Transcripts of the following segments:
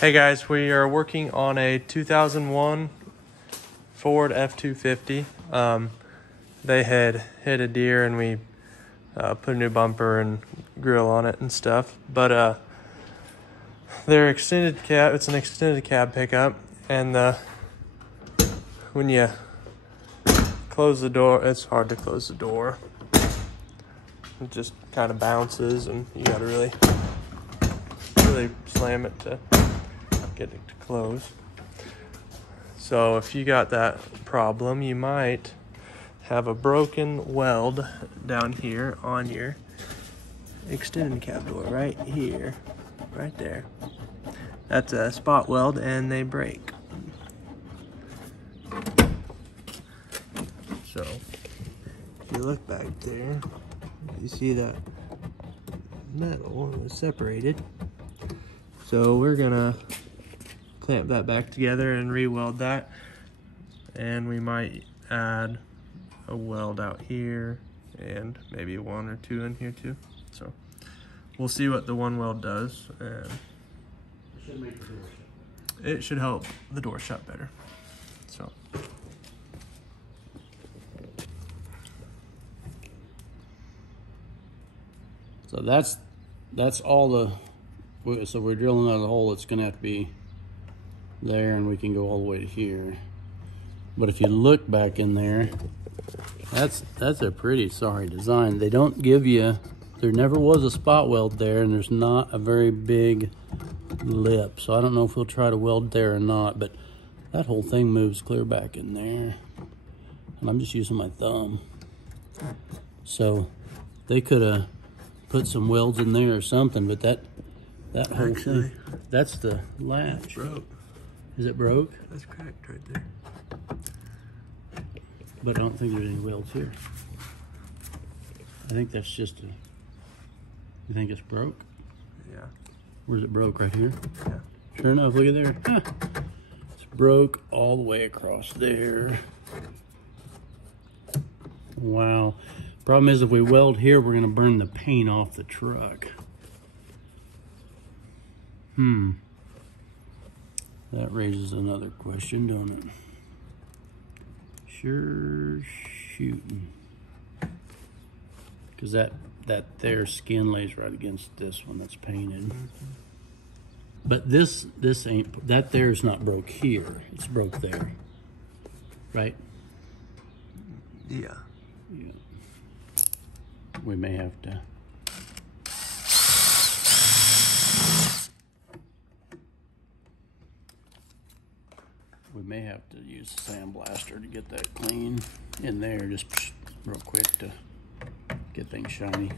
Hey guys, we are working on a 2001 Ford F-250. They had hit a deer and we put a new bumper and grill on it and stuff. But they're extended cab. It's an extended cab pickup, and when you close the door, it's hard to close the door. It just kind of bounces, and you got to really slam it to get it to close. So if you got that problem, you might have a broken weld down here on your extended cab door, right here, right there. That's a spot weld, and they break. So if you look back there, you see that metal was separated. So we're gonna clamp that back together and re-weld that, and we might add a weld out here and maybe one or two in here too. So we'll see what the one weld does, and It should make the door shut. it should help the door shut better. So that's all the, so we're drilling out the hole that's gonna have to be there, and we can go all the way to here. But if you look back in there, that's a pretty sorry design. They don't give you, there never was a spot weld there, and there's not a very big lip. So I don't know if we'll try to weld there or not, but that whole thing moves clear back in there. And I'm just using my thumb. So they could have put some welds in there or something, but that whole thing, that's the latch. It's broke. Is it broke? That's cracked right there. But I don't think there's any welds here. I think that's just a, you think it's broke? Yeah. Where's it broke? Right here? Yeah. Sure enough, look at there. Huh. It's broke all the way across there. Wow. Problem is, if we weld here, we're gonna burn the paint off the truck. That raises another question, don't it? Sure shooting. Because that there skin lays right against this one that's painted. But this ain't, that there's not broke here. It's broke there. Right? Yeah. Yeah. We may have to. We may have to use a sandblaster to get that clean in there, just real quick to get things shiny.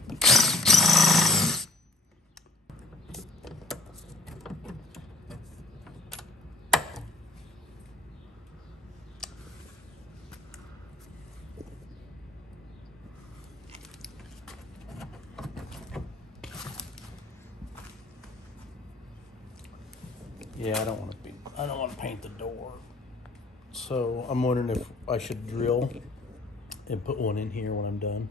Yeah, I don't want to paint the door. So I'm wondering if I should drill and put one in here when I'm done.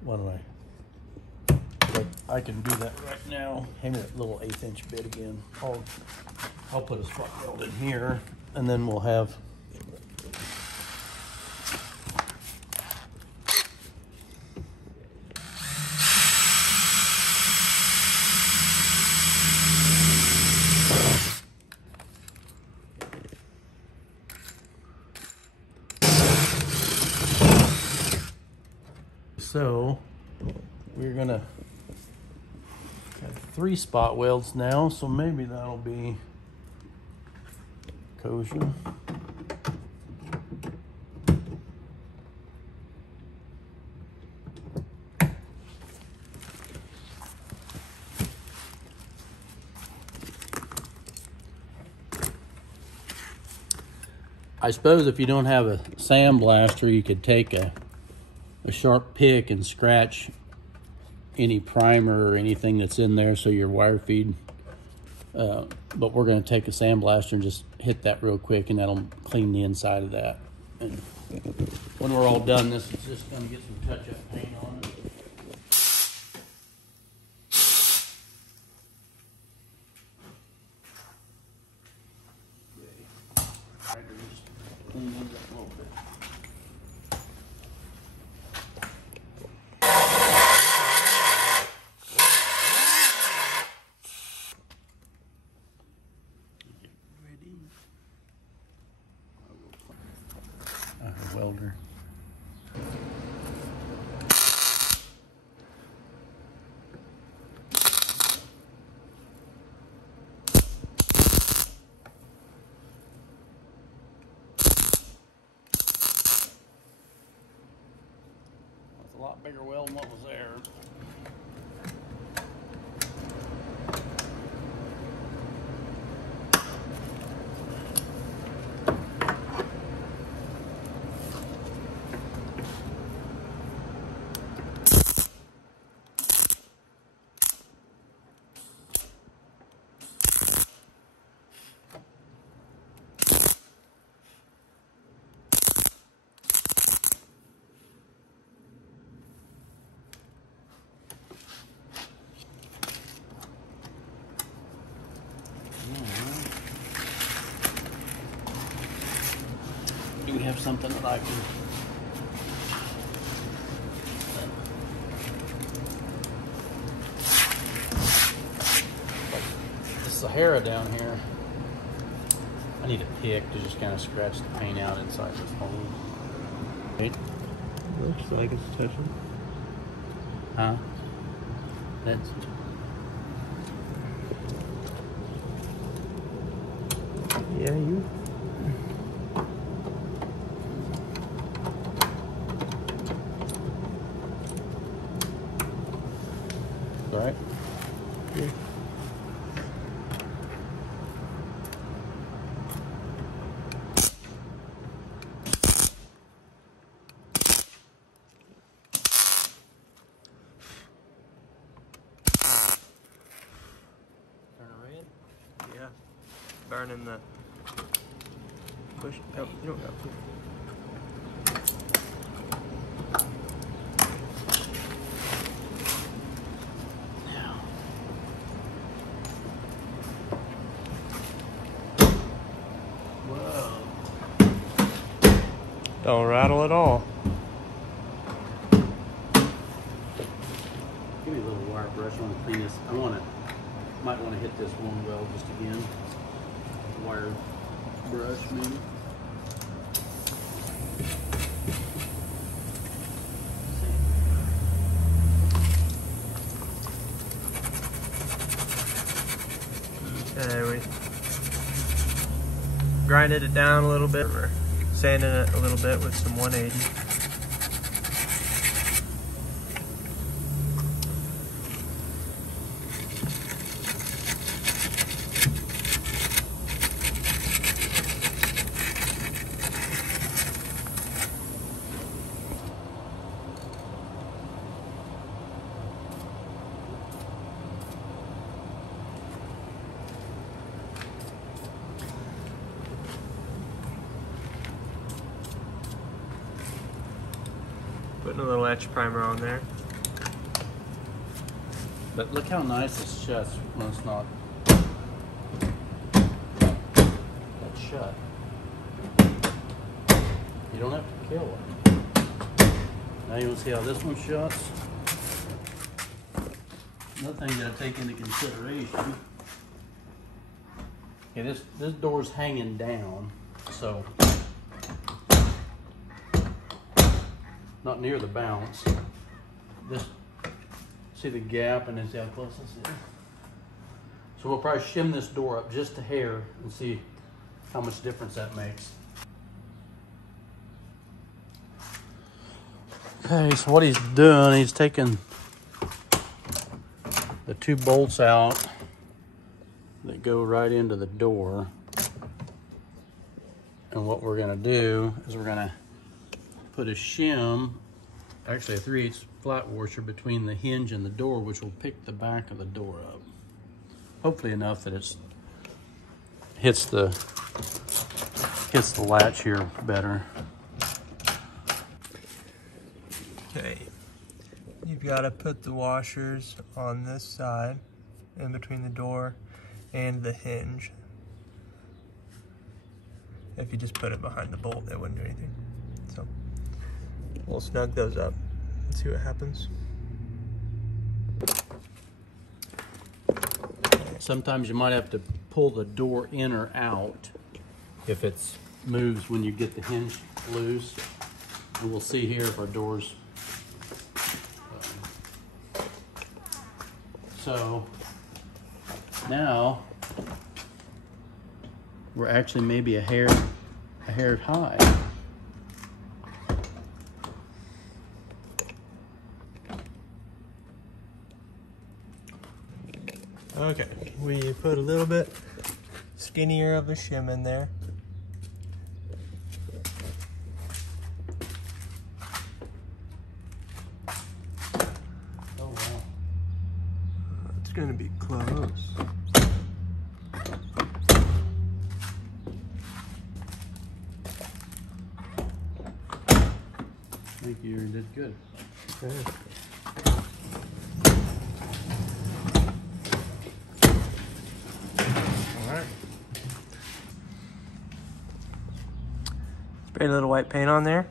Why don't I? But I can do that right now. Hang that little 1/8 inch bit again. I'll put a spot weld in here, and then we'll have. So we're gonna have 3 spot welds now, so maybe that'll be kosher. I suppose if you don't have a sandblaster, you could take a sharp pick and scratch any primer or anything that's in there, so your wire feed. But we're going to take a sandblaster and just hit that real quick, and that'll clean the inside of that. And when we're all done, this is just going to get some touch-up paint on it. lot bigger weld than what was there. Do we have something that I can? This Sahara down here. I need a pick to just kind of scratch the paint out inside this hole. Right? Looks like it's touching. Huh? That's. Yeah, you. All right. Yeah. Turn it red. Yeah. Burning the push. Oh, you don't got to. Don't rattle at all. Give me a little wire brush. I want to clean this. Might want to hit this one weld just again. Wire brush, maybe. Okay, we grinded it down a little bit. We're sanding it a little bit with some 180. Putting a little etch primer on there. But look how nice this shuts when it's not that's shut. You don't have to kill it. Now you want to see how this one shuts. Another thing that I take into consideration. Okay, this door's hanging down, so not near the bounce. Just see the gap and then see how close this is. So we'll probably shim this door up just a hair and see how much difference that makes. Okay, so what he's doing, he's taking the two bolts out that go right into the door. And what we're gonna do is we're gonna put a shim, actually a 3/8 flat washer between the hinge and the door, which will pick the back of the door up. Hopefully enough that it hits the latch here better. Okay, you've got to put the washers on this side, in between the door and the hinge. If you just put it behind the bolt, it wouldn't do anything. So we'll snug those up and see what happens. Sometimes you might have to pull the door in or out if it moves when you get the hinge loose. And we'll see here if our doors. So now we're actually maybe a hair high. Okay, we put a little bit skinnier of a shim in there. Oh wow. It's gonna be close. I think you did good. Okay. Alright. Spray a little white paint on there.